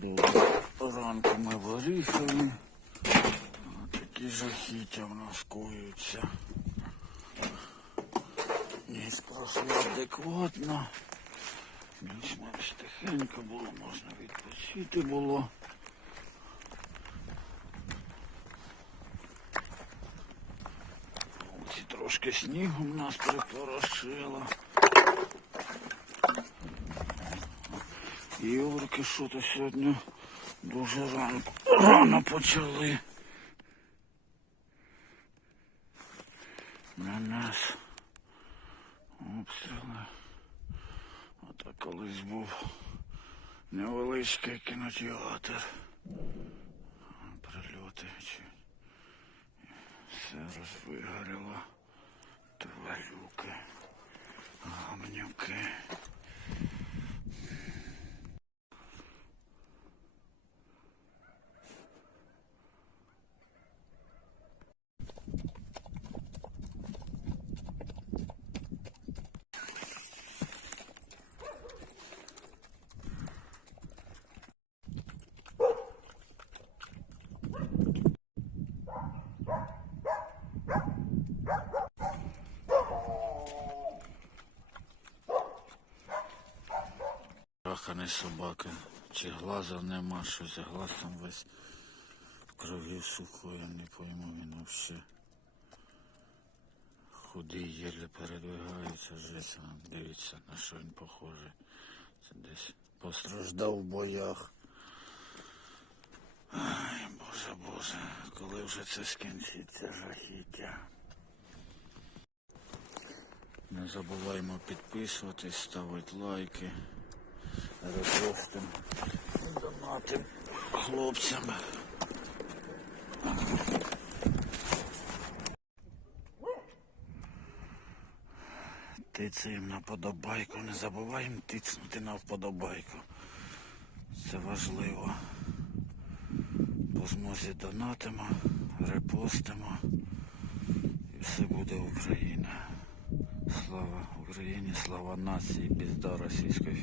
До ранку ми вирішили. Такі жахіття в нас коються. Ніч пройшла адекватно. Більш-менш тихенько було, можна відпочити було. Трошки снігу в нас припорошило. Юрки що-то сьогодні дуже рано, рано почали. На нас обстріли. Ото колись був невеличкий кінотеатр. Прильоти чи все розвигоріло. Тварюки, гамнюки. Траханий собаки. Чи глаза нема, щось глаз там весь в крові сухой, я не пойму він вообще. Худий, єле передвигається, а, Дивіться, на що він похожий. Це десь постраждав в боях. Ай, боже, боже, коли вже це скінчиться жахіття. Не забуваємо підписуватись, ставити лайки, репостим, донатим хлопцям. Тицаємо на подобайку, не забуваємо тицнути на вподобайку. Це важливо. По змозі донатимо, репостимо і все буде Україна. Слава Україні, слава нації, пізда Російської.